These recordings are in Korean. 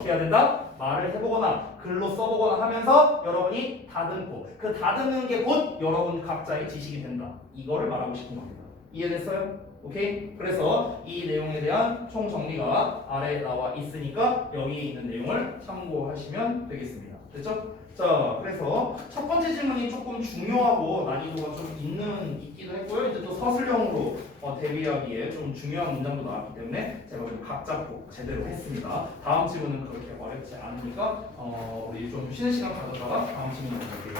어떻게 해야 된다? 말을 해보거나 글로 써보거나 하면서 여러분이 다듬고 그 다듬는 게 곧 여러분 각자의 지식이 된다. 이거를 말하고 싶은 겁니다. 이해됐어요? 오케이? 그래서 이 내용에 대한 총 정리가 아래에 나와 있으니까 여기에 있는 내용을 참고하시면 되겠습니다. 됐죠? 자, 그래서 첫 번째 질문이 조금 중요하고 난이도가 좀 있기도 했고요. 이제 또 서술형으로 대비하기에 좀 중요한 문장도 나왔기 때문에 제가 좀 각 잡고 제대로 했습니다. 다음 질문은 그렇게 어렵지 않으니까 우리 좀 쉬는 시간 가졌다가 다음 질문 넘어갈게요.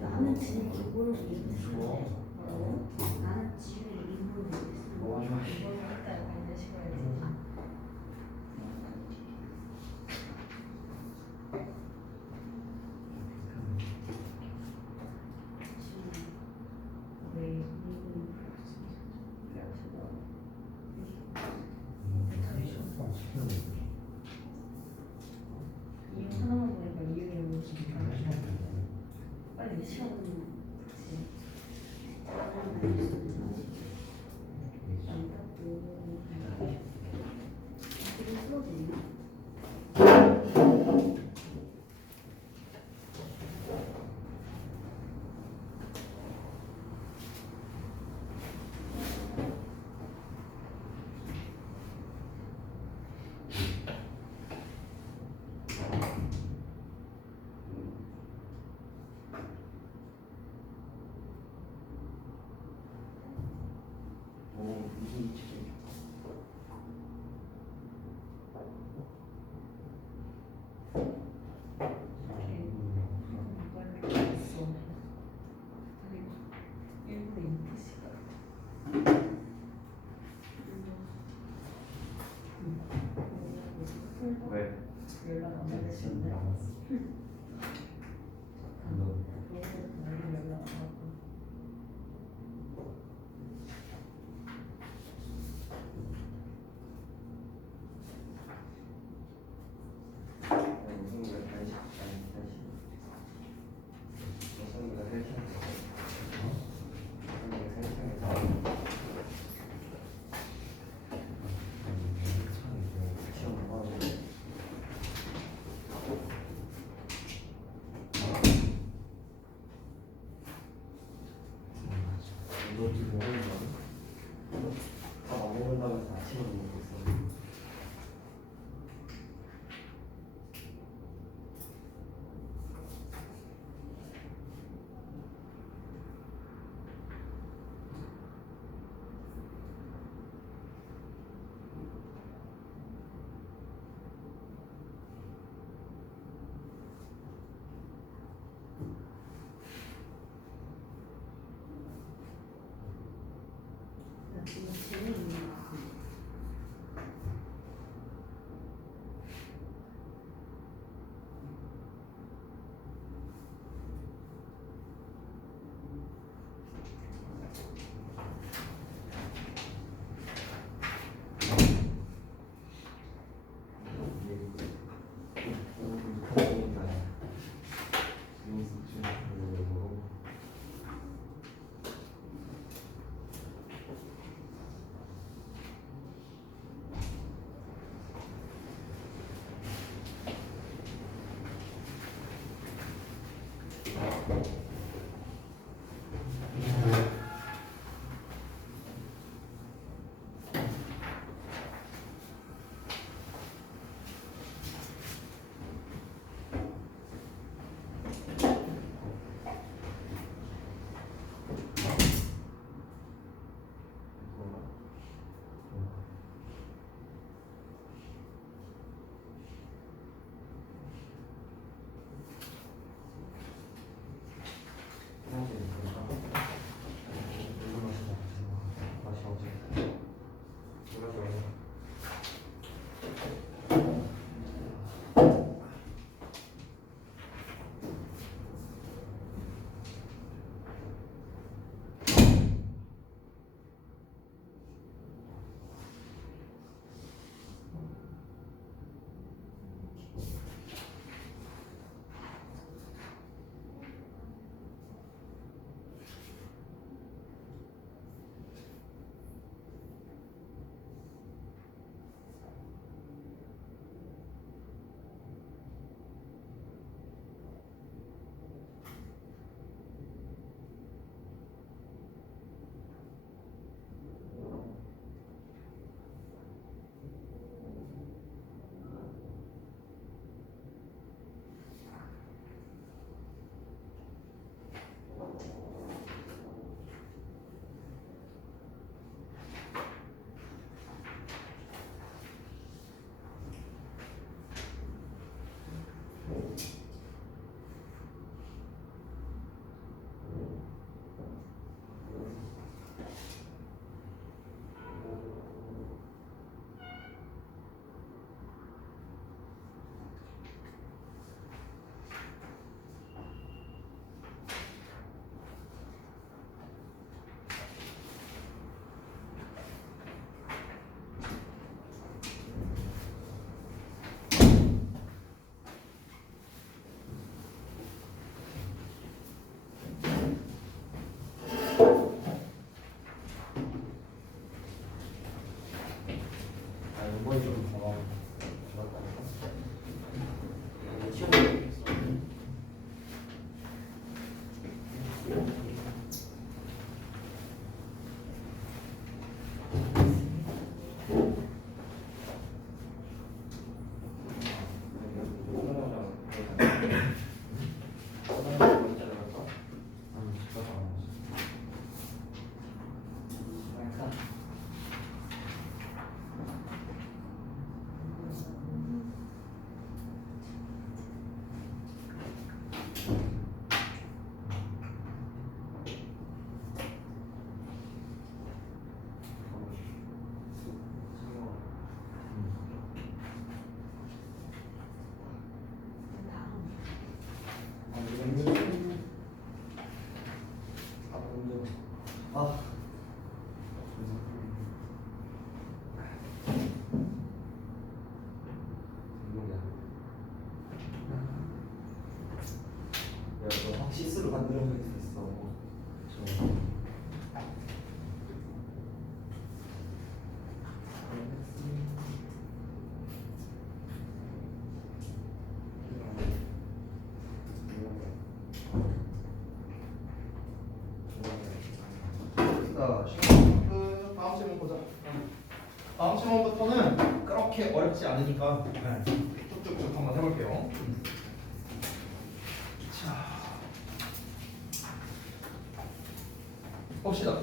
나는 지금 기본으로 얘기했어. 나는 지금 일부러 얘기했어. 이걸 했다 약간 이런 식으로 해야지. 왜 이유 하나만 보니까 이유가 뭐지? 빨리 시간 좀 왜? 연락 안 받으시는데? 연락 안 받고. 다 먹는다고 해서 아침을 먹고 있어. 지금 재미있는 거. 아. 내가 너 확시스로 만들어서 있었어. 자, 시간 끝. 다음 질문 보자. 다음 질문부터는 그렇게 어렵지 않으니까 쭉쭉쭉 한번 해볼게요. 자, 봅시다.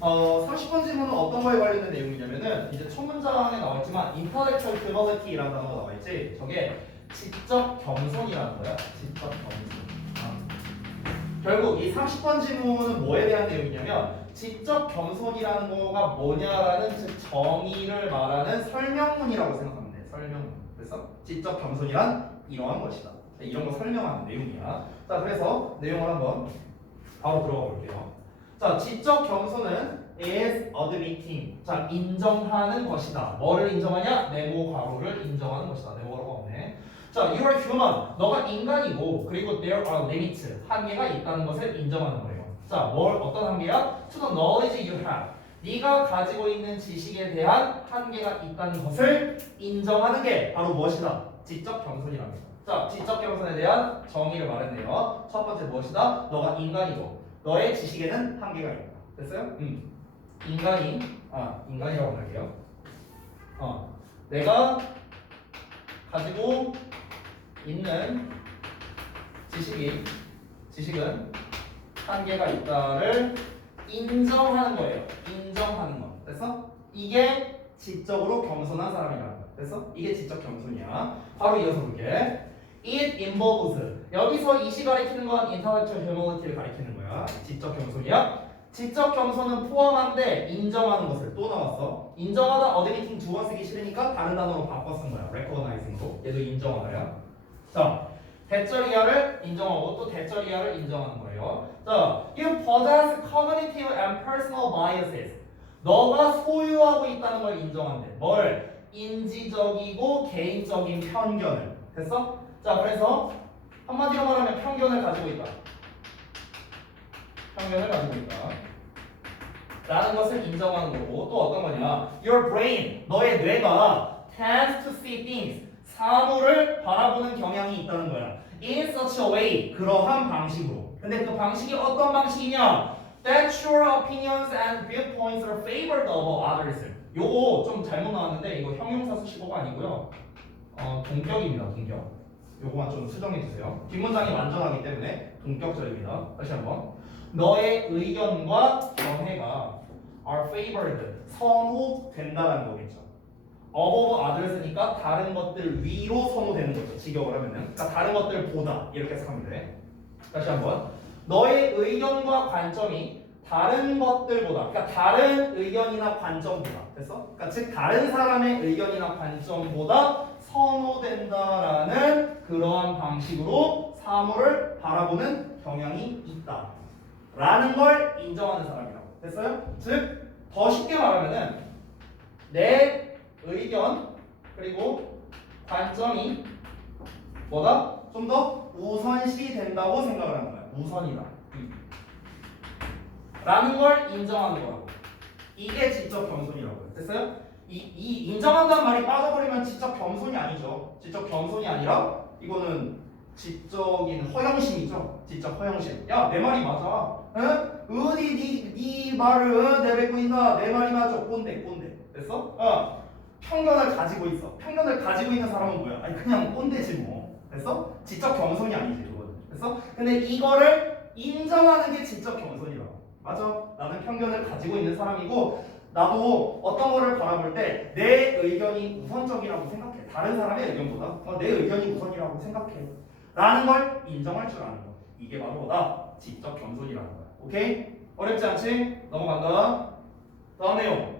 30번 질문은 어떤 거에 관련된 내용이냐면은 이제 첫 문장에 나와있지만 intellectual humility라는 단어가 나와있지. 저게 지적 겸손이라는 거야. 지적 겸손. 결국 이 30번 질문은 뭐에 대한 내용이냐면 지적 겸손이라는 거가 뭐냐라는 즉 정의를 말하는 설명문이라고 생각하면 돼. 설명문. 그래서 지적 겸손이란 이러한 것이다. 이런 거 설명하는 내용이야. 자, 그래서 내용을 한번 바로 들어가 볼게요. 자, 지적 겸손은 is admitting. 자, 인정하는 것이다. 뭐를 인정하냐? 네모 괄호를 인정하는 것이다. 네모 괄호가 없네. 자, you are human. 너가 인간이고, 그리고 there are limits. 한계가 있다는 것을 인정하는 거예요. 자, 어떤 한계야? To the knowledge you have. 네가 가지고 있는 지식에 대한 한계가 있다는 것을 인정하는 게 바로 무엇이다? 지적 겸손이랍니다. 자, 지적 겸손에 대한 정의를 말했네요. 첫 번째 무엇이다? 너가 인간이고, 너의 지식에는 한계가 있다. 됐어요? 인간이라고 할게요. 내가 가지고 있는 지식은 한계가 있다를 인정하는 거예요. 인정하는 거. 됐어? 이게 지적으로 겸손한 사람이라는 거야. 됐어? 이게 지적 겸손이야. 바로 이어서 볼게. It involves. 여기서 이시 가리키는 건 intellectual humility를 가리키는 거야. 지적 겸손이야. 지적 겸손은 포함한데 인정하는 것을 또 나왔어. 인정하다 admitting 두 번 쓰기 싫으니까 다른 단어로 바꿔 쓴 거야. recognizing으로. 얘도 인정하다야. 자, 대절이야를 인정하고 또 대절이야를 인정하는 거예요. 자, you possess cognitive and personal biases. 너가 소유하고 있다는 걸 인정한대. 뭘? 인지적이고 개인적인 편견을. 됐어? 자, 그래서 한마디로 말하면 편견을 가지고 있다. 편견을 가지고 있다. 라는 것을 인정하는 거고 또 어떤 거냐? Your brain, 너의 뇌가 tends to see things, 사물을 바라보는 경향이 있다는 거야. In such a way, 그러한 방식으로. 근데 그 방식이 어떤 방식이냐? That your opinions and viewpoints are favored over others. 요거 좀 잘못 나왔는데 이거 형용사 수식어가 아니고요. 동격입니다. 동격. 요거만 좀 수정해 주세요. 뒷문장이 완전하기 때문에 동격절입니다. 다시 한번. 너의 의견과 견해가 are favored, 선호된다는 거겠죠. above others니까 다른 것들 위로 선호되는 거죠. 직역을 하면은. 그러니까 다른 것들보다 이렇게 해석하면 돼. 다시 한번. 너의 의견과 관점이 다른 것들보다, 그러니까 다른 의견이나 관점보다, 됐어? 그러니까 즉 다른 사람의 의견이나 관점보다 선호된다라는 그러한 방식으로 사물을 바라보는 경향이 있다. 라는 걸 인정하는 사람이라고. 됐어요? 즉 더 쉽게 말하면은 내 의견 그리고 관점이 뭐다? 좀 더 우선시 된다고 생각을 하는 거야. 우선이다. 라는 걸 인정하는 거라고. 이게 지적 겸손이라고요. 됐어요? 이 인정한다는 말이 빠져버리면 지적 겸손이 아니죠. 지적 겸손이 아니라 이거는 지적인 허영심이죠. 지적 허영심. 야, 내 말이 맞아. 응? 어디 네 말을 내뱉고 있나? 내 말이 맞아. 꼰대. 됐어? 편견을 가지고 있어. 편견을 가지고 있는 사람은 뭐야? 아니 그냥 꼰대지 뭐. 됐어? 지적 겸손이 아니지 그거는. 됐어? 근데 이거를 인정하는 게 지적 겸손이라고. 맞아. 나는 편견을 가지고 있는 사람이고 나도 어떤 거를 바라볼 때 내 의견이 우선적이라고 생각해. 다른 사람의 의견보다 내 의견이 우선이라고 생각해. 라는 걸 인정할 줄 아는 거. 이게 바로 뭐다? 지적 겸손이라는 거야. 오케이? 어렵지 않지? 넘어간다. 다음 내용.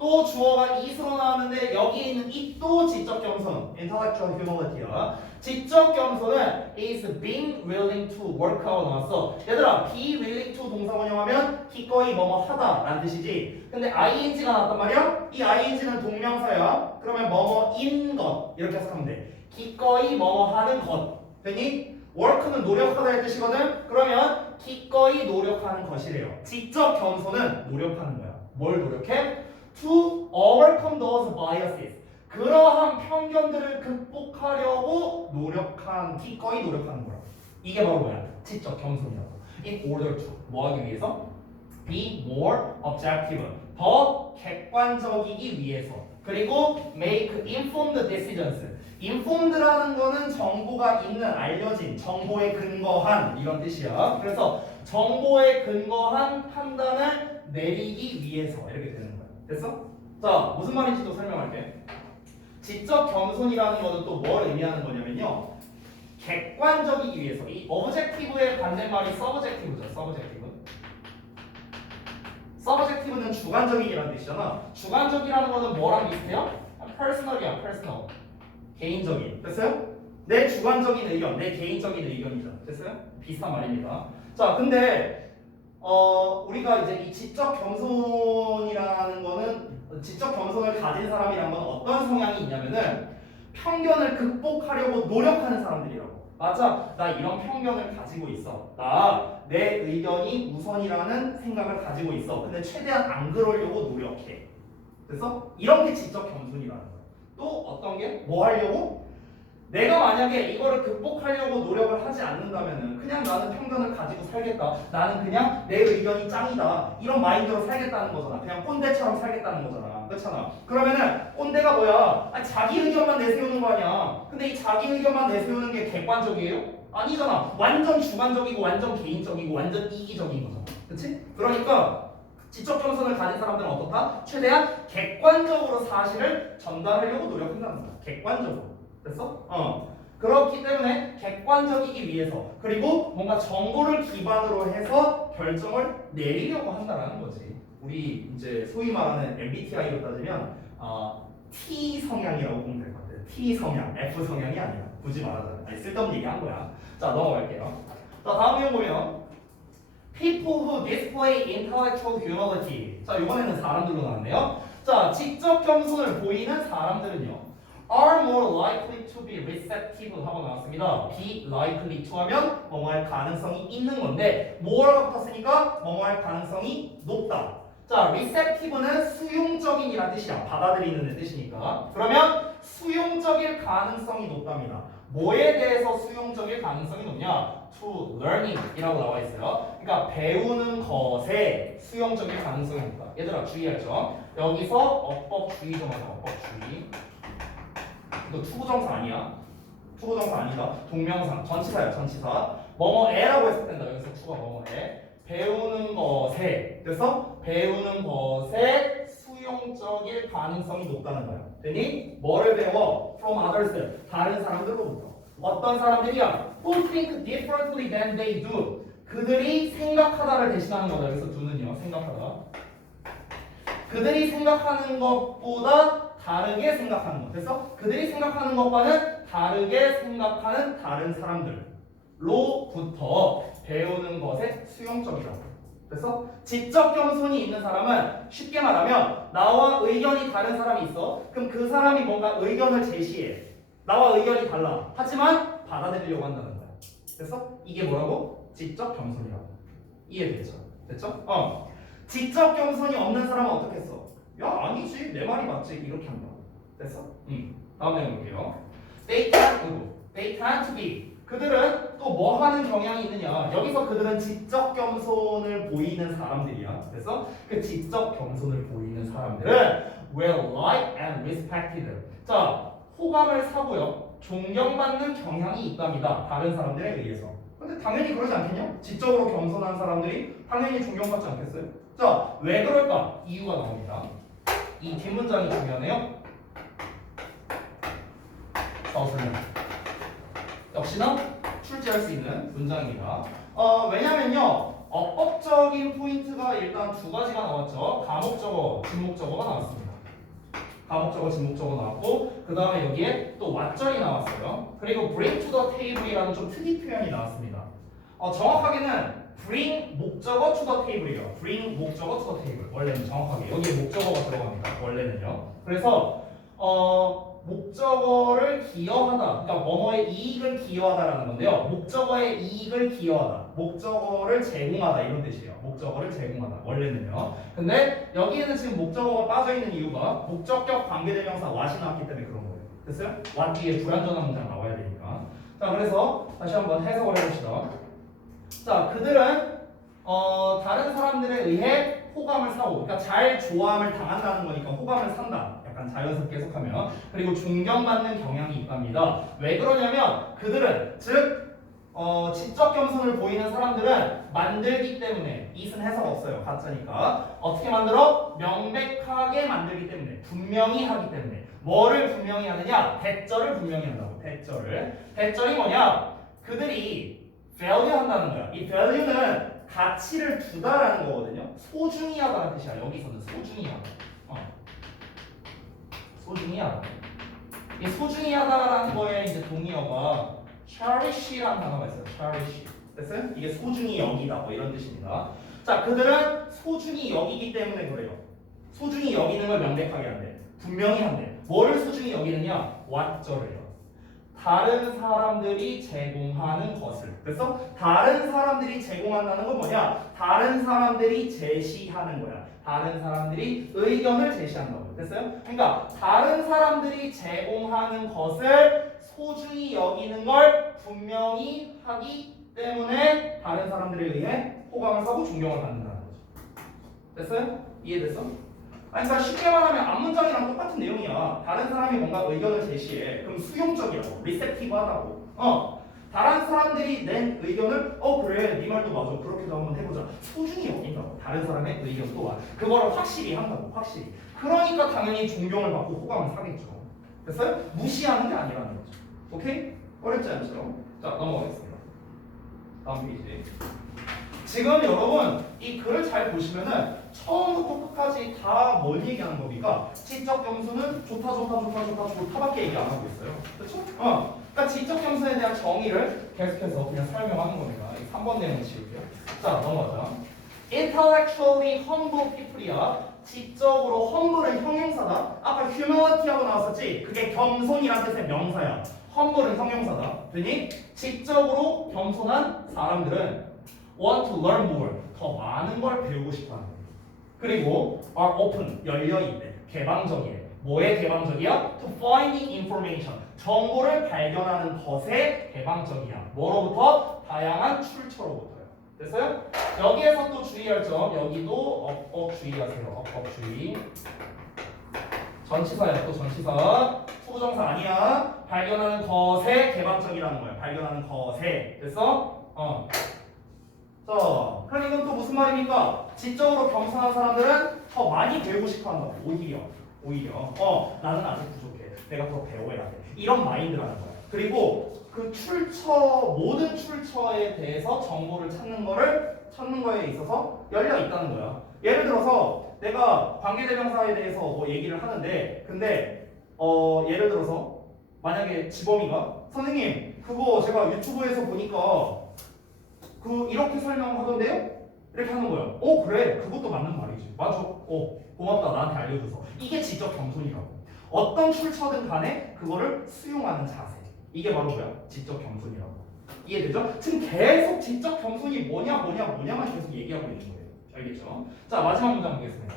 또 주어가 is로 나왔는데 여기에 있는 it도 지적 겸손, intellectual humility야. 지적 겸손은 is being willing to work out 나왔어. 얘들아, be willing to 동사 원형하면 기꺼이 뭐뭐 하다 라는 뜻이지. 근데 ing가 나왔단 말이야? 이 ing는 동명사야. 그러면 뭐뭐인 것 이렇게 해석하면 돼. 기꺼이 뭐뭐 하는 것. 되니? work는 노력하다의 뜻이거든? 그러면 기꺼이 노력하는 것이래요. 지적 겸손은 노력하는 거야. 뭘 노력해? To overcome those biases. 그러한 편견들을 극복하려고 기꺼이 노력하는 거야. 이게 바로 뭐야? 지적 겸손이라고. In order to 뭐 하기 위해서? Be more objective. 더 객관적이기 위해서. 그리고 make informed decisions. informed라는 거는 정보가 있는, 알려진, 정보에 근거한 이런 뜻이야. 그래서 정보에 근거한 판단을 내리기 위해서 이렇게 되는 거야. 됐어? 자, 무슨 말인지 또 설명할게. 지적 겸손이라는 것은 또 뭘 의미하는 거냐면요. 객관적이기 위해서. 이 objective의 반대말이 subjective죠. subjective는 주관적이라는 뜻이잖아. 주관적이라는 거는 뭐랑 비슷해요? personal이야, personal. 개인적인. 됐어요? 내 주관적인 의견, 내 개인적인 의견이죠. 됐어요? 비슷한 말입니다. 자, 근데 우리가 이제 이 지적 겸손이라는 거는, 지적 겸손을 가진 사람이란 건 어떤 성향이 있냐면은 편견을 극복하려고 노력하는 사람들이라고. 맞아, 나 이런 편견을 가지고 있어. 나 내 의견이 우선이라는 생각을 가지고 있어. 근데 최대한 안 그러려고 노력해. 그래서 이런 게 지적 겸손이라는 거야. 또 어떤 게? 뭐 하려고? 내가 만약에 이거를 극복하려고 노력을 하지 않는다면은 그냥 나는 편견을 가지고 살겠다. 나는 그냥 내 의견이 짱이다. 이런 마인드로 살겠다는 거잖아. 그냥 꼰대처럼 살겠다는 거잖아. 그렇잖아. 그러면은 꼰대가 뭐야? 아니, 자기 의견만 내세우는 거 아니야. 근데 이 자기 의견만 내세우는 게 객관적이에요? 아니잖아. 완전 주관적이고 완전 개인적이고 완전 이기적인 거잖아. 그렇지? 그러니까 지적 겸손을 가진 사람들은 어떻다? 최대한 객관적으로 사실을 전달하려고 노력한다는 거야. 객관적으로. 됐어? 그렇기 때문에 객관적이기 위해서, 그리고 뭔가 정보를 기반으로 해서 결정을 내리려고 한다는 거지. 우리 이제 소위 말하는 MBTI로 따지면 T 성향이라고 보면 될 것 같아요. T 성향, F 성향이 아니야. 굳이 말하자면. 아니, 쓸데없는 얘기 한 거야. 자, 넘어갈게요. 자, 다음 내용 보면 People who display intellectual humility. 자, 이번에는 사람들로 나왔네요. 자, 지적 겸손을 보이는 사람들은요, are more likely to be receptive 하고 나왔습니다. be likely to 하면 뭐뭐 할 가능성이 있는 건데, more가 붙었으니까 뭐뭐 할 가능성이 높다. 자, receptive는 수용적인이라는 뜻이야. 받아들이는 뜻이니까. 그러면 수용적일 가능성이 높답니다. 뭐에 대해서 수용적일 가능성이 높냐? to learning 이라고 나와 있어요. 그러니까 배우는 것에 수용적일 가능성이 높다. 얘들아 주의하죠. 여기서 어법주의 좀 하자. 어법주의. 이거 투부정사 아니야. 투부정사 아니다. 동명사. 전치사야. 전치사. 뭐뭐에라고 해석된다. 여기서 투가 뭐뭐에. 배우는 것에. 그래서 배우는 것에 수용적일 가능성이 높다는 거야. 되니 뭐를 배워? From others. 다른 사람들로부터. 어떤 사람들이야? Who think differently than they do. 그들이 생각하다를 대신하는 거다. 여기서 do는요. 생각하다. 그들이 생각하는 것보다 다르게 생각하는 것. 그래서 그들이 생각하는 것과는 다르게 생각하는 다른 사람들로부터 배우는 것에 수용적이라고. 그래서 지적 겸손이 있는 사람은 쉽게 말하면 나와 의견이 다른 사람이 있어. 그럼 그 사람이 뭔가 의견을 제시해. 나와 의견이 달라. 하지만 받아들이려고 한다는 거야. 그래서 이게 뭐라고? 지적 겸손이라고. 이해됐죠? 됐죠? 지적 겸손이 없는 사람은 어떻게 했어? 야, 아니지. 내 말이 맞지. 이렇게 한다. 됐어? 다음 내용 볼게요. They tend to be. 그들은 또 뭐 하는 경향이 있느냐? 여기서 그들은 지적 겸손을 보이는 사람들이야. 그래서 그 지적 겸손을 보이는 사람들은 well liked and respected. 자, 호감을 사고요. 존경받는 경향이 있답니다. 다른 사람들에 의해서. 근데 당연히 그러지 않겠냐? 지적으로 겸손한 사람들이 당연히 존경받지 않겠어요? 자, 왜 그럴까? 이유가 나옵니다. 이 뒷문장이 중요하네요. 설명. 역시나 출제할 수 있는 문장입니다. 왜냐면요, 어법적인 포인트가 일단 두 가지가 나왔죠. 가목적어, 진목적어가 나왔습니다. 가목적어, 진목적어 나왔고 그 다음에 여기에 또 왓절이 나왔어요. 그리고 bring to the table이라는 좀 특이 표현이 나왔습니다. 정확하게는 bring 목적어 to the table이에요. bring 목적어 to the table. 원래는 정확하게 여기에 목적어가 들어갑니다. 원래는요. 그래서 목적어를 기여하다. 그러니까 뭐뭐의 이익을 기여하다라는 건데요. 목적어의 이익을 기여하다. 목적어를 제공하다 이런 뜻이에요. 목적어를 제공하다. 원래는요. 근데 여기에는 지금 목적어가 빠져 있는 이유가 목적격 관계대명사 what이 나왔기 때문에 그런 거예요. 됐어요? what 뒤에 불완전한 문장 나와야 되니까. 자, 그래서 다시 한번 해석을 해봅시다. 자, 그들은 다른 사람들에 의해 호감을 사고, 그러니까 잘 좋아함을 당한다는 거니까 호감을 산다. 약간 자연스럽게 해석하면. 그리고 존경받는 경향이 있답니다. 왜 그러냐면 그들은 즉 지적 겸손을 보이는 사람들은 만들기 때문에 이은 해석 없어요. 가짜니까. 어떻게 만들어? 명백하게 만들기 때문에, 분명히 하기 때문에. 뭐를 분명히 하느냐? 대절을 분명히 한다고. 대절이 뭐냐? 그들이 value 한다는 거야. 이 value는 가치를 두다라는 거거든요. 소중히 하다는 뜻이야. 여기서는 소중히 하다. 소중히 하다. 이 소중히 하다라는 거에 이제 동의어가 cherish라는 단어가 있어요. cherish. 됐어요? 이게 소중히 여기다 뭐 이런 뜻입니다. 자, 그들은 소중히 여기기 때문에 그래요. 소중히 여기는 걸 명백하게 한대. 분명히 한대. 뭐를 소중히 여기느냐? what절을요. 다른 사람들이 제공하는 것을. 그래서 다른 사람들이 제공한다는 건 뭐냐? 다른 사람들이 제시하는 거야. 다른 사람들이 의견을 제시한다고. 됐어요? 그러니까 다른 사람들이 제공하는 것을 소중히 여기는 걸 분명히 하기 때문에 다른 사람들에 의해 호감을 사고 존경을 받는다는 거죠. 됐어요? 이해됐어? 아니, 그러니까 쉽게 말하면 앞문장이랑 똑같은 내용이야. 다른 사람이 뭔가 의견을 제시해. 그럼 수용적이라고, 리셉티브하다고. 다른 사람들이 낸 의견을 그래, 네 말도 맞아. 그렇게도 한번 해보자. 소중히 여긴다고. 다른 사람의 의견 또한 그거를 확실히 한다고. 확실히. 그러니까 당연히 존경을 받고 호감을 사겠죠. 됐어요? 무시하는 게 아니라는 거죠. 오케이? 어렵지 않죠? 자, 넘어가겠습니다. 다음 페이지. 지금 여러분 이 글을 잘 보시면은 처음부터 끝까지 다 뭘 얘기하는 겁니까? 지적 겸손은 좋다밖에 얘기 안 하고 있어요. 그렇죠? 그러니까 지적 겸손에 대한 정의를 계속해서 그냥 설명하는 겁니다. 3번 내용 지울게요. 자, 넘어가자. Intellectually humble people이야. 지적으로 humble은 형용사다. 아까 humility하고 나왔었지? 그게 겸손이라는 뜻의 명사야. humble은 형용사다. 그러니 지적으로 겸손한 사람들은 want to learn more. 더 많은 걸 배우고 싶어하는 거예요. 그리고 are open. 열려있대. 개방적이래. 뭐에 개방적이야? To finding information. 정보를 발견하는 것에 개방적이야. 뭐로부터? 다양한 출처로부터요. 됐어요? 여기에서 또 주의할 점. 여기도 주의하세요. 주의. 전치사야. 또 전치사. 투부정사 아니야. 발견하는 것에 개방적이라는 거야. 발견하는 것에. 됐어? 자, 그럼 이건 또 무슨 말입니까? 지적으로 겸손한 사람들은 더 많이 배우고 싶어 한다. 오히려. 나는 아직 부족해. 내가 더 배워야 돼. 이런 마인드라는 거야. 그리고 그 모든 출처에 대해서 정보를 찾는 거에 있어서 열려 있다는 거야. 예를 들어서 내가 관계대명사에 대해서 뭐 얘기를 하는데, 근데 예를 들어서 만약에 지범이가 선생님 그거 제가 유튜브에서 보니까 이렇게 설명하던데요? 이렇게 하는 거야. 그래. 그것도 맞는 말이지. 맞아. 고맙다. 나한테 알려줘서. 이게 지적 겸손이라고. 어떤 출처든 간에 그거를 수용하는 자세. 이게 바로 뭐야? 지적 겸손이라고. 이해되죠? 지금 계속 지적 겸손이 뭐냐만 계속 얘기하고 있는 거예요. 알겠죠? 자, 마지막 문장 보겠습니다.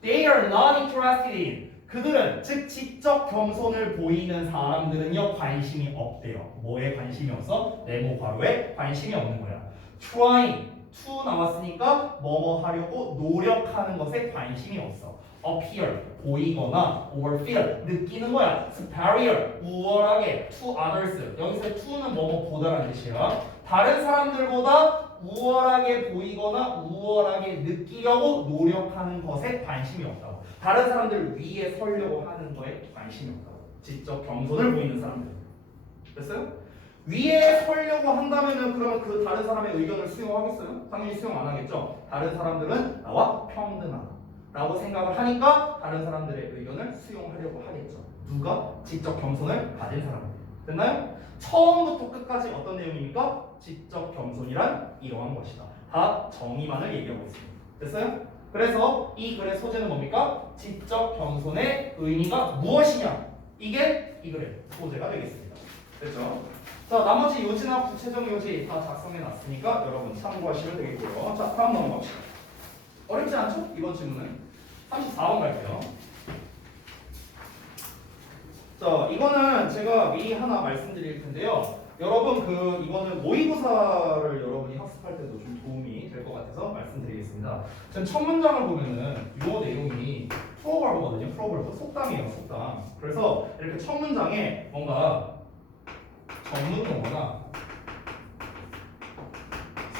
They are not interested in. 그들은, 즉 지적 겸손을 보이는 사람들은요 관심이 없대요. 뭐에 관심이 없어? 네모 괄호에 관심이 없는 거야. Trying to 나왔으니까 뭐뭐 하려고 노력하는 것에 관심이 없어. Appear 보이거나 or feel 느끼는 거야. Superior 우월하게 to others. 여기서 to는 뭐뭐 보다라는 뜻이야. 다른 사람들보다 우월하게 보이거나 우월하게 느끼려고 노력하는 것에 관심이 없다고. 다른 사람들 위에 서려고 하는 거에 관심이 없다고. 지적 겸손을 보이는 사람들. 됐어요? 위에 서려고 한다면은 그러면 그 다른 사람의 의견을 수용하겠어요? 당연히 수용 안 하겠죠. 다른 사람들은 나와 평등하다 라고 생각을 하니까 다른 사람들의 의견을 수용하려고 하겠죠. 누가? 지적 겸손을 가진 사람들. 됐나요? 처음부터 끝까지 어떤 내용입니까? 지적 겸손이란 이러한 것이다. 다 정의만을 얘기하고 있습니다. 됐어요? 그래서 이 글의 소재는 뭡니까? 지적 겸손의 의미가 무엇이냐? 이게 이 글의 소재가 되겠습니다. 됐죠? 자, 나머지 요지나 구체적 요지 다 작성해 놨으니까 여러분 참고하시면 되겠고요. 자, 다음 넘어갑시다. 어렵지 않죠? 이번 질문은 34번 갈게요. 자, 이거는 제가 미리 하나 말씀드릴 텐데요. 여러분 이거는 모의고사를 여러분이 학습할 때도 좀 도움이 될 것 같아서 말씀드리겠습니다. 지금 첫 문장을 보면은 이 내용이 프로벌브거든요. 프로벌브 속담이에요. 속담. 그래서 이렇게 첫 문장에 뭔가 전문 용어나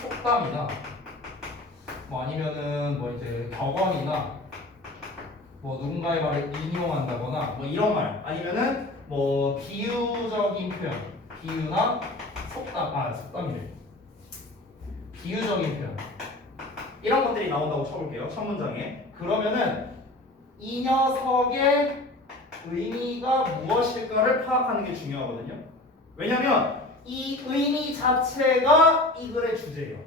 속담이나 뭐 아니면은 뭐 이제 격언이나 뭐 누군가의 말을 인용한다거나 뭐 이런 말 아니면은 뭐 비유적인 표현, 비유나 속담이래. 비유적인 표현 이런 것들이 나온다고 쳐볼게요. 첫 문장에. 그러면은 이 녀석의 의미가 무엇일까를 파악하는 게 중요하거든요. 왜냐면 이 의미 자체가 이 글의 주제예요.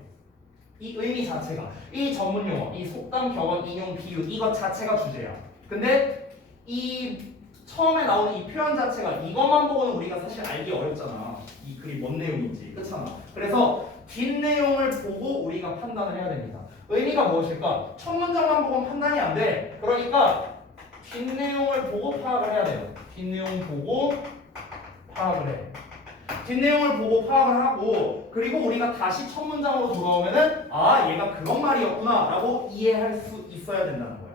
이 의미 자체가, 이 전문 용어, 이 속담, 격언, 인용, 비유 이것 자체가 주제야. 근데 이 처음에 나오는 이 표현 자체가 이것만 보고는 우리가 사실 알기 어렵잖아. 이 글이 뭔 내용인지. 그렇잖아. 그래서 뒷내용을 보고 우리가 판단을 해야 됩니다. 의미가 무엇일까? 첫 문장만 보고는 판단이 안 돼. 그러니까 뒷내용을 보고 파악을 해야 돼요. 뒷내용 보고 파악을 해. 뒷내용을 보고 파악을 하고 그리고 우리가 다시 첫 문장으로 돌아오면은 아 얘가 그런 말이었구나 라고 이해할 수 있어야 된다는 거야.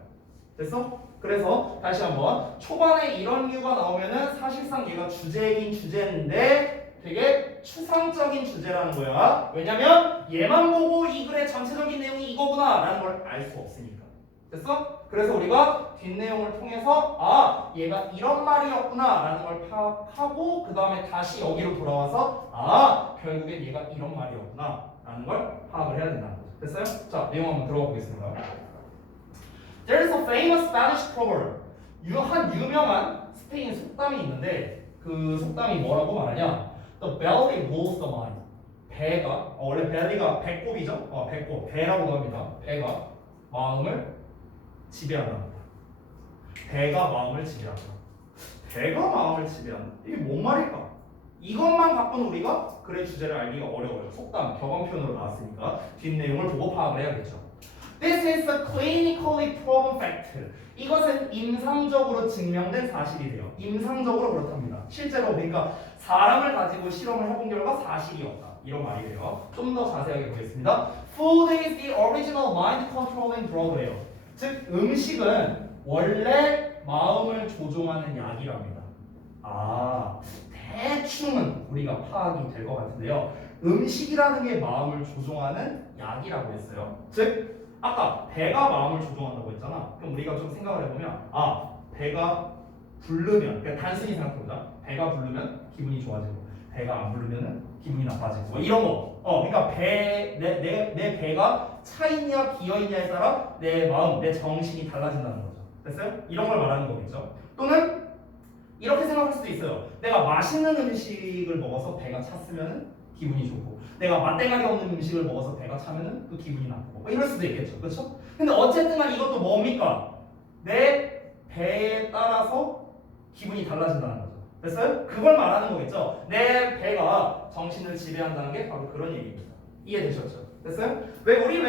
됐어? 그래서 다시 한번 초반에 이런 류가 나오면은 사실상 얘가 주제이긴 주제인데 되게 추상적인 주제라는 거야. 왜냐면 얘만 보고 이 글의 전체적인 내용이 이거구나 라는 걸 알 수 없으니까. 됐어? 그래서 우리가 뒷내용을 통해서 아 얘가 이런 말이었구나 라는 걸 파악하고 그 다음에 다시 여기로 돌아와서 아 결국엔 얘가 이런 말이었구나 라는 걸 파악을 해야 된다는 거죠. 됐어요? 자, 내용 한번 들어가 보겠습니다. There is a famous Spanish proverb. 한 유명한 스페인 속담이 있는데 그 속담이 뭐라고 말하냐? The belly rules the mind. 배가 원래 belly가 배꼽이죠? 배꼽 배라고도 합니다. 배가 마음을 지배한다. 배가 마음을 지배한다. 배가 마음을 지배한다. 이게 뭔 말일까? 이것만 갖고는 우리가 글의 주제를 알기가 어려워요. 속담, 격언 표현으로 나왔으니까 뒷내용을 보고 파악을 해야겠죠. This is a clinically proven fact. 이것은 임상적으로 증명된 사실이래요. 임상적으로 그렇답니다. 실제로 그러니까 사람을 가지고 실험을 해본 결과 사실이었다. 이런 말이래요. 좀 더 자세하게 보겠습니다. Food is the original mind controlling drug래요. 즉 음식은 원래 마음을 조종하는 약이랍니다. 아, 대충은 우리가 파악이 될 것 같은데요. 음식이라는 게 마음을 조종하는 약이라고 했어요. 즉 아까 배가 마음을 조종한다고 했잖아. 그럼 우리가 좀 생각을 해보면 아, 배가 부르면 그러니까 단순히 생각해보자. 배가 부르면 기분이 좋아지고 배가 안 부르면 기분이 나빠지고 뭐 이런 거. 그러니까 내 배가 차 있냐 비어 있냐에 따라 내 마음, 내 정신이 달라진다는 거죠. 됐어요? 이런 걸 말하는 거겠죠. 또는 이렇게 생각할 수도 있어요. 내가 맛있는 음식을 먹어서 배가 찼으면 기분이 좋고 내가 맛대가리 없는 음식을 먹어서 배가 차면은 또 기분이 나쁘고 뭐 이럴 수도 있겠죠. 그렇죠? 근데 어쨌든 간 이것도 뭡니까? 내 배에 따라서 기분이 달라진다는 거죠. 됐어요? 그걸 말하는 거겠죠. 내 배가 정신을 지배한다는 게 바로 그런 얘기입니다. 이해되셨죠? 됐어요? 우리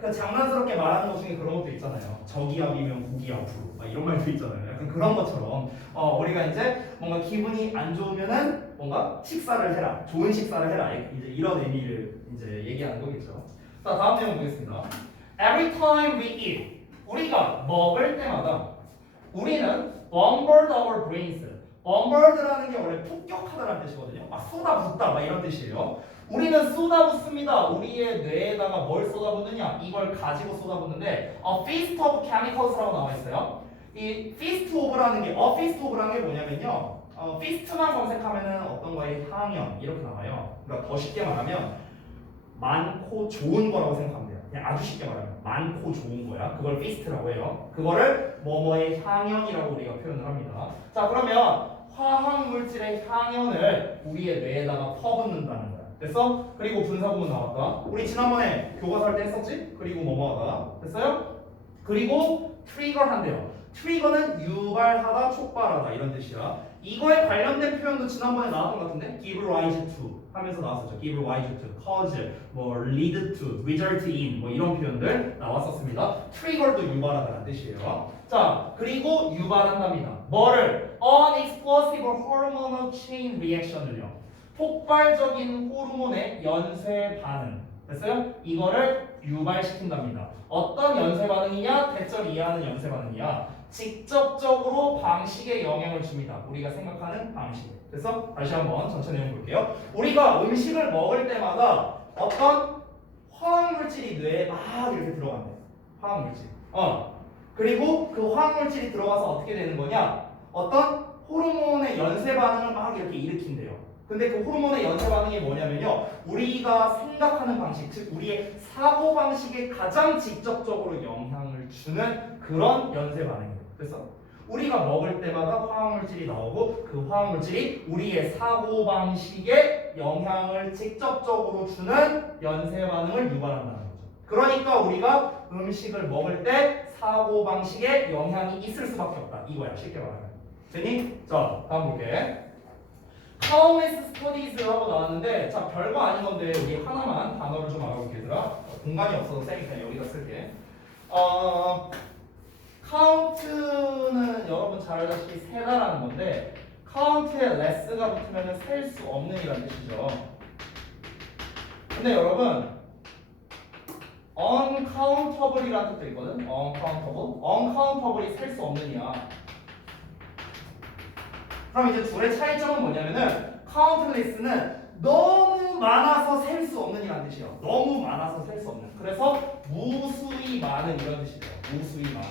그 장난스럽게 말하는 것 중에 그런 것도 있잖아요. 저기압이면 고기압으로 막 이런 말도 있잖아요. 약간 그런 것처럼 우리가 이제 뭔가 기분이 안 좋으면은 뭔가 식사를 해라, 좋은 식사를 해라 이제 이런 의미를 이제 얘기하는 거겠죠. 자, 다음 내용 보겠습니다. Every time we eat, 우리가 먹을 때마다 우리는 bombard our brains. bombard라는 게 원래 폭격하다라는 뜻이거든요. 막 쏟아붓다 막 이런 뜻이에요. 우리는 쏟아붓습니다. 우리의 뇌에다가 뭘 쏟아붓느냐? 이걸 가지고 쏟아붓는데 a feast of chemicals라고 나와 있어요. 이 feast of라는 게 feast of라는 게 뭐냐면요. feast만 검색하면은 어떤 거에 향연 이렇게 나와요. 그러니까 더 쉽게 말하면 많고 좋은 거라고 생각하면 돼요. 그냥 아주 쉽게 말하면 많고 좋은 거야. 그걸 feast라고 해요. 그거를 뭐뭐의 향연이라고 우리가 표현을 합니다. 자, 그러면 화학 물질의 향연을 우리의 뇌에다가 퍼붓는다는 거야. 됐어? 그리고 분사구문 나왔다. 우리 지난번에 교과서 할 때 했었지? 그리고 뭐뭐하다. 됐어요? 그리고 트리거 한대요. 트리거는 유발하다, 촉발하다 이런 뜻이야. 이거에 관련된 표현도 지난번에 나왔던 것 같은데 give rise to 하면서 나왔었죠. give rise to, cause, 뭐 lead to, result in 뭐 이런 표현들 나왔었습니다. 트리거도 유발하다는 뜻이에요. 자, 그리고 유발한답니다. 뭐를? Unexplosive hormonal chain reaction을요. 폭발적인 호르몬의 연쇄 반응. 됐어요? 이거를 유발시킨답니다. 어떤 연쇄 반응이냐? 대절 이해하는 연쇄 반응이야. 직접적으로 방식에 영향을 줍니다. 우리가 생각하는 방식. 그래서 다시 한번 전체 내용 볼게요. 우리가 음식을 먹을 때마다 어떤 화학물질이 뇌에 막 이렇게 들어간대. 화학물질. 그리고 그 화학물질이 들어가서 어떻게 되는 거냐? 어떤 호르몬의 연쇄 반응을 막 이렇게 일으킨대요. 근데 그 호르몬의 연쇄 반응이 뭐냐면요, 우리가 생각하는 방식, 즉 우리의 사고 방식에 가장 직접적으로 영향을 주는 그런 연쇄 반응이에요. 그래서 우리가 먹을 때마다 화학물질이 나오고 그 화학물질이 우리의 사고 방식에 영향을 직접적으로 주는 연쇄 반응을 유발한다는 거죠. 그러니까 우리가 음식을 먹을 때 사고 방식에 영향이 있을 수밖에 없다. 이거야, 쉽게 말하면. 됐니? 자, 다음 볼게. Countless studies라고 나왔는데, 자, 별거 아닌 건데 우리 하나만 단어를 좀 알아볼게. 얘들아, 공간이 없어서 쌤이 그냥 여기다 쓸게. count는 여러분 잘 알다시피 세다라는 건데, count에 less가 붙으면 셀 수 없는 이라는 뜻이죠. 근데 여러분 uncountable이라는 뜻도 있거든. uncountable이 셀 수 없는 이야. 그럼 이제 둘의 차이점은 뭐냐면은 countless는 너무 많아서 셀 수 없는 이라는 뜻이에요. 너무 많아서 셀 수 없는. 그래서 무수히 많은 이런 뜻이에요. 무수히 많은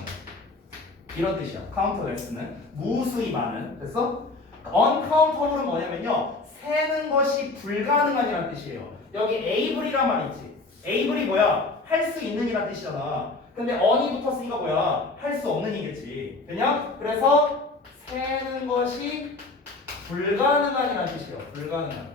이런 뜻이야. countless는 무수히 많은. 됐어? uncountable은 뭐냐면요, 세는 것이 불가능한 이라는 뜻이에요. 여기 able이란 말 있지. able이 뭐야? 할 수 있는 이란 뜻이잖아. 근데 on이 붙었으니까 뭐야? 할 수 없는 이겠지. 되냐? 그래서 세는 것이 불가능한 이라는 뜻이에요. 불가능한.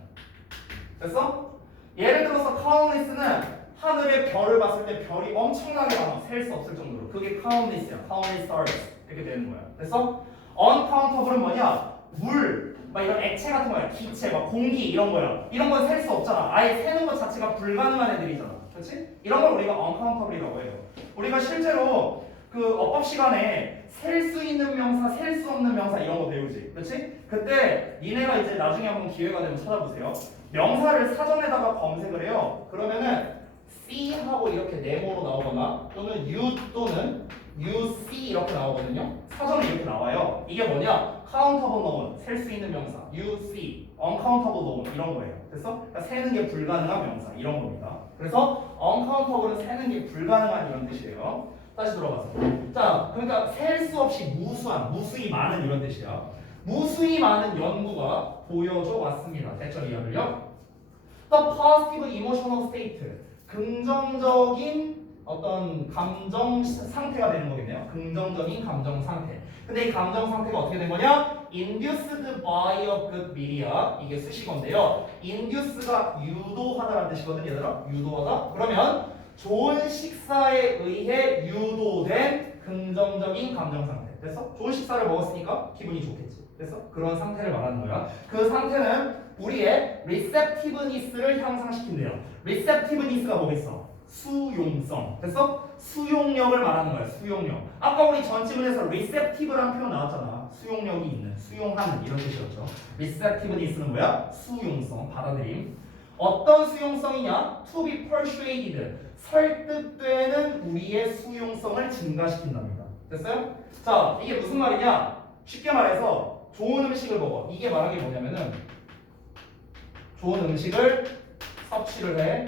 됐어? 예를 들어서 countless는 하늘의 별을 봤을 때 별이 엄청나게 많아. 셀 수 없을 정도로. 그게 countless야. countless stars. 이렇게 되는 거야. 그래서 uncountable은 뭐냐? 물, 막 이런 액체 같은 거야. 기체, 막 공기 이런 거야. 이런 건 셀 수 없잖아. 아예 세는 것 자체가 불가능한 애들이잖아. 그렇지? 이런 걸 우리가 uncountable이라고 해요. 우리가 실제로 그 어법 시간에 셀 수 있는 명사, 셀 수 없는 명사 이런 거 배우지. 그렇지? 그때 니네가 이제 나중에 한번 기회가 되면 찾아보세요. 명사를 사전에다가 검색을 해요. 그러면은 C 하고 이렇게 네모로 나오거나 또는 U 또는 UC 이렇게 나오거든요. 사전에 이렇게 나와요. 이게 뭐냐? countable noun, 셀 수 있는 명사, UC, uncountable noun 이런 거예요. 됐어? 그러니까 세는 게 불가능한 명사 이런 겁니다. 그래서 uncountable은 세는 게 불가능한 이런 뜻이에요. 다시 들어가서. 자, 그러니까 셀 수 없이 무수한, 무수히 많은 이런 뜻이야. 무수히 많은 연구가 보여줘 왔습니다. 대절 이하를요. The positive emotional state, 긍정적인 어떤 감정 상태가 되는 거겠네요. 긍정적인 감정 상태. 근데 이 감정 상태가 어떻게 된 거냐? Induced by a good media. 이게 수식어인데요. Induce가 유도하다라는 뜻이거든, 얘들아. 유도하다. 그러면 좋은 식사에 의해 유도된 긍정적인 감정 상태. 됐어? 좋은 식사를 먹었으니까 기분이 좋겠지. 됐어? 그런 상태를 말하는 거야. 그 상태는 우리의 receptiveness를 향상시킨대요. receptiveness가 뭐겠어? 수용성. 됐어? 수용력을 말하는 거야. 수용력. 아까 우리 전 지문에서 receptive라는 표현 나왔잖아. 수용력이 있는, 수용하는 이런 뜻이었죠. receptiveness는 뭐야? 수용성, 받아들임. 어떤 수용성이냐? to be persuaded. 설득되는 우리의 수용성을 증가시킨답니다. 됐어요? 자, 이게 무슨 말이냐? 쉽게 말해서 좋은 음식을 먹어. 이게 말하는 게 뭐냐면은 좋은 음식을 섭취를 해.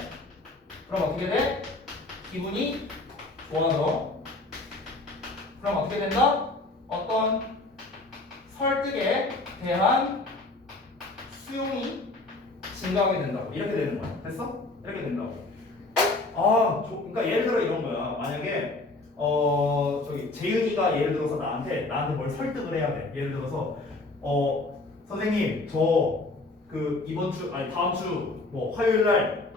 그럼 어떻게 돼? 기분이 좋아져. 그럼 어떻게 된다? 어떤 설득에 대한 수용이 증가하게 된다고. 이렇게 되는 거야. 됐어? 이렇게 된다고. 그러니까 예를 들어 이런 거야. 만약에 저기 재윤이가 예를 들어서 나한테 뭘 설득을 해야 돼. 예를 들어서 선생님 저 그 이번 주 아니 다음 주 뭐 화요일 날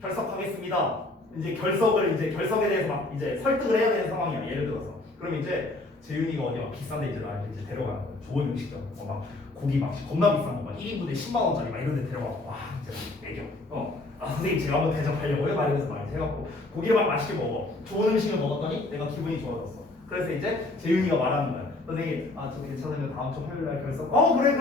결석하겠습니다. 이제 결석에 대해서 막 이제 설득을 해야 되는 상황이야. 예를 들어서. 그럼 이제 재윤이가 어디 막 비싼데 이제 나한테 이제 데려가는 거야. 좋은 음식점. 막 고기 막 겁나 비싼 거 막 1인분에 10만 원짜리 막 이런 데 데려가고 와 진짜 매겨. 선생님 제가 한번 대접하려고요? 막 이러면서 막 해갖고 고기를 막 맛있게 먹어. 좋은 음식을 먹었더니 내가 기분이 좋아졌어. 그래서 이제 재윤이가 말하는 거야. 선생님 저 괜찮으면 다음 주 화요일 날 결석. 그래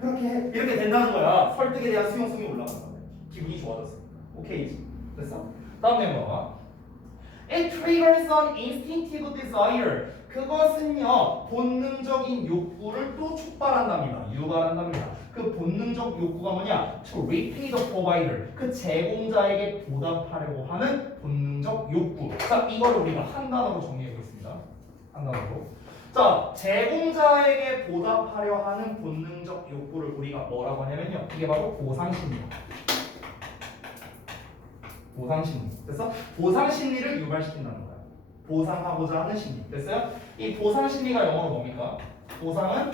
그렇게 해. 이렇게 된다는 거야. 설득에 대한 수용성이 올라간다. 기분이 좋아졌어. 오케이 됐어? 다음 멤버. It triggers an instinctive desire. 그것은요 본능적인 욕구를 또 촉발한답니다. 유발한답니다. 그 본능적 욕구가 뭐냐? To repay the provider. 그 제공자에게 보답하려고 하는 본능적 욕구. 자, 이걸 우리가 한 단어로 정리해 보겠습니다. 한 단어로. 자, 제공자에게 보답하려 하는 본능적 욕구를 우리가 뭐라고 하냐면요. 이게 바로 보상심리입니다. 보상심리. 됐어? 보상심리를 유발시킨다는 거야. 보상하고자 하는 심리. 됐어요? 이 보상심리가 영어로 뭡니까? 보상은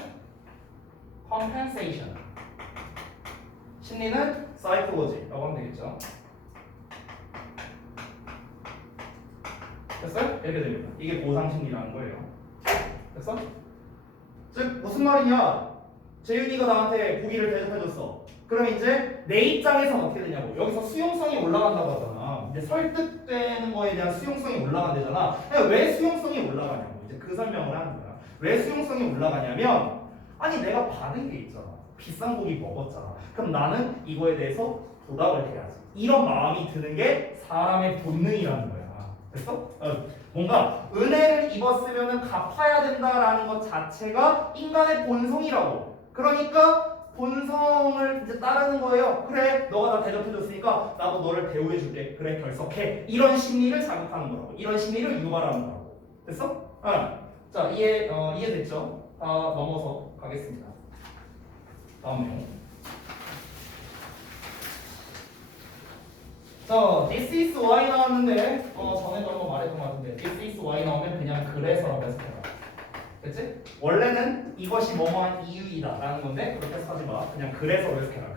compensation. 심리는 psychology라고 하면 되겠죠. 됐어요? 이렇게 됩니다. 이게 보상심리라는 거예요. 됐어? 즉 무슨 말이냐? 재윤이가 나한테 고기를 대접해줬어. 그러면 이제 내 입장에서는 어떻게 되냐고. 여기서 수용성이 올라간다고 하잖아. 이제 설득되는 거에 대한 수용성이 올라간대잖아. 왜 수용성이 올라가냐고. 이제 그 설명을 하는 거야. 왜 수용성이 올라가냐면 아니 내가 받은 게 있잖아. 비싼 고기 먹었잖아. 그럼 나는 이거에 대해서 보답을 해야지. 이런 마음이 드는 게 사람의 본능이라는 거야. 됐어? 뭔가 은혜를 입었으면 갚아야 된다라는 것 자체가 인간의 본성이라고. 그러니까 본성을 이제 따르는 거예요. 그래, 너가 나 대접해줬으니까 나도 너를 대우해줄게. 그래, 결석해. 이런 심리를 자극하는 거라고. 이런 심리를 유발하는 거라고. 됐어? 자, 이해됐죠? 넘어서 가겠습니다. 다음 내용. 자, this is why 나왔는데 전에도 한번 말했던 것 같은데 this is why 나오면 그냥 그래서라고 해석해라. 됐지? 원래는 이것이 뭐뭐한 이유이다 라는 건데 그렇게 해석하지 마. 그냥 그래서로 해석해라.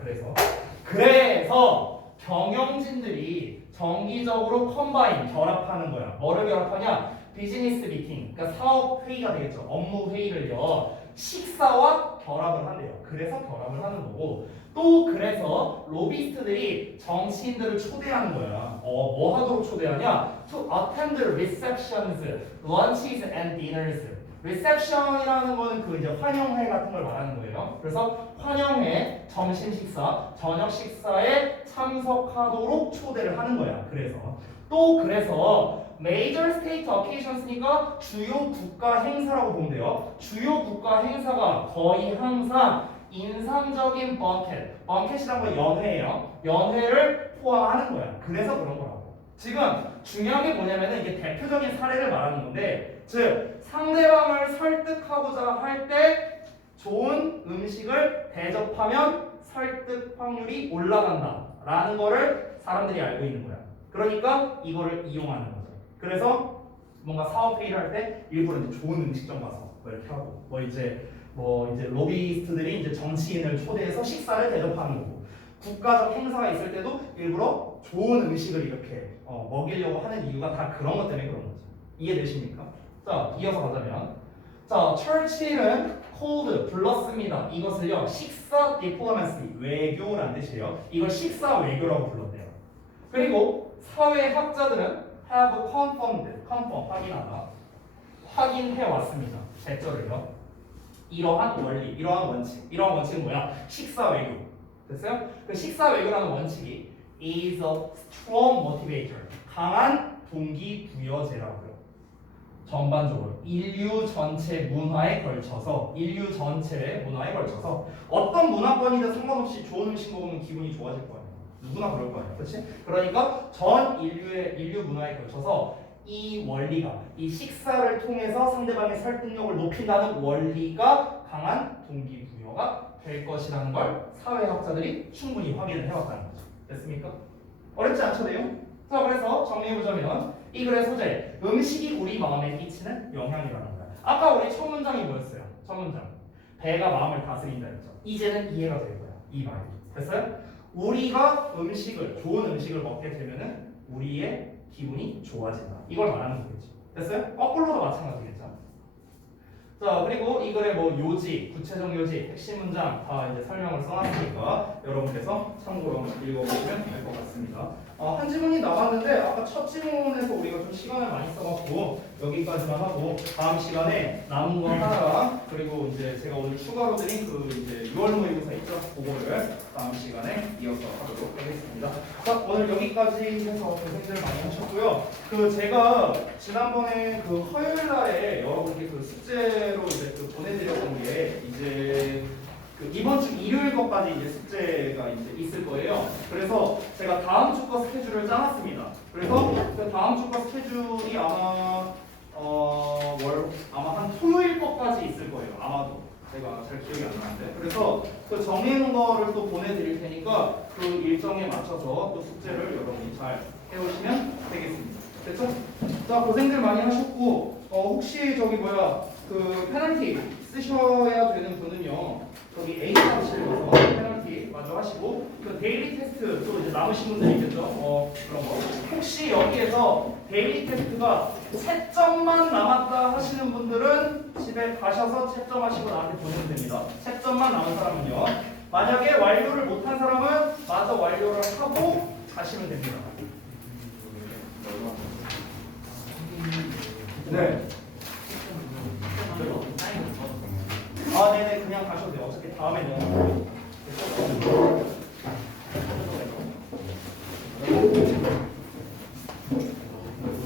그래서 경영진들이 정기적으로 컴바인 결합하는 거야. 뭐를 결합하냐? 비즈니스 미팅, 그러니까 사업 회의가 되겠죠. 업무 회의를요 식사와 결합을 한대요. 그래서 결합을 하는 거고, 또 그래서 로비스트들이 정치인들을 초대하는 거야. 뭐 하도록 초대하냐? To attend receptions, lunches and dinners. 리셉션이라는 거는 그 이제 환영회 같은 걸 말하는 거예요. 그래서 환영회, 점심 식사, 저녁 식사에 참석하도록 초대를 하는 거야. 그래서 major state occasions니까 주요 국가 행사라고 보면 돼요. 주요 국가 행사가 거의 항상 인상적인 벙켓이란 건 연회예요. 연회를 포함하는 거야. 그래서 그런 거라고. 지금 중요한 게 뭐냐면은 이게 대표적인 사례를 말하는 건데, 즉 상대방을 설득하고자 할 때 좋은 음식을 대접하면 설득 확률이 올라간다라는 거를 사람들이 알고 있는 거야. 그러니까 이거를 이용하는 거죠. 그래서 뭔가 사업 회의를 할 때 일부러 이제 좋은 음식점 가서 뭐 이렇게 하고 이제 로비스트들이 이제 정치인을 초대해서 식사를 대접하는 거고, 국가적 행사가 있을 때도 일부러 좋은 음식을 이렇게 먹이려고 하는 이유가 다 그런 것 때문에 그런 거죠. 이해되십니까? 자, 이어서 가자면, 자, 철칠은 called 불렀습니다. 이것을요 식사 디플로마시 외교라는 뜻이에요. 이걸 식사 외교라고 불렀대요. 그리고 사회학자들은 have confirmed 확인하다, 확인해 왔습니다. 대절을요. 이러한 원리, 이러한 원칙은 뭐야? 식사 외교. 됐어요? 그 식사 외교라는 원칙이 is a strong motivator, 강한 동기부여제라고요. 전반적으로 인류 전체 문화에 걸쳐서 어떤 문화권이든 상관없이 좋은 음식 먹으면 기분이 좋아질 거예요. 누구나 그럴 거예요. 그렇지? 그러니까 전 인류 문화에 걸쳐서 이 원리가, 이 식사를 통해서 상대방의 설득력을 높인다는 원리가 강한 동기부여가 될 것이라는 걸 사회학자들이 충분히 확인을 해왔다는 거죠. 됐습니까? 어렵지 않죠, 내용? 자, 자, 그래서 정리해보자면 이 글의 소재, 음식이 우리 마음에 끼치는 영향이라는 거야. 아까 우리 첫 문장이 뭐였어요? 첫 문장. 배가 마음을 다스린다 했죠. 이제는 이해가 될 거야. 이 말이. 됐어요? 우리가 음식을, 좋은 음식을 먹게 되면은 우리의 기분이 좋아진다. 이걸 말하는 거겠지. 됐어요? 거꾸로도 마찬가지겠죠. 자, 그리고 이 글의 뭐 요지, 구체적 요지, 핵심 문장 다 이제 설명을 써놨으니까 여러분께서 참고로 읽어보시면 될 것 같습니다. 한 지문이 남았는데 아까 첫 지문에서 우리가 좀 시간을 많이 써갖고 여기까지만 하고 다음 시간에 남은 거 하나랑 그리고 이제 제가 오늘 추가로 드린 그 이제 6월 모의고사 있죠? 그거를 다음 시간에 이어서 하도록 하겠습니다. 자, 오늘 여기까지 해서 고생들 많이 하셨고요. 그 제가 지난번에 그 화요일 날에 여러분께 그 숙제로 이제 그 보내드렸던 게 이제 그 이번 주 일요일 것까지 이제 숙제가 이제 있을 거예요. 그래서 제가 다음 주 거 스케줄을 짜놨습니다. 그래서 그 다음 주 거 스케줄이 아마 아마 한 토요일 것까지 있을 거예요. 아마도 제가 잘 기억이 안 나는데. 그래서 그 정해놓은 거를 또 보내드릴 테니까 그 일정에 맞춰서 또 숙제를 여러분이 잘 해오시면 되겠습니다. 됐죠? 자, 고생들 많이 하셨고 혹시 저기 그 페널티 쓰셔야 되는 분은요. 저기 A 값실에서 페널티 마저 하시고 그 데일리 테스트 또 이제 남으신 분들 있겠죠? 그런 거. 혹시 여기에서 데일리 테스트가 채점만 남았다 하시는 분들은 집에 가셔서 채점하시고 나한테 보내면 됩니다. 채점만 남은 사람은요. 만약에 완료를 못한 사람은 마저 완료를 하고 가시면 됩니다. 네. 네네, 그냥 가셔도 돼요. 어차피 다음에는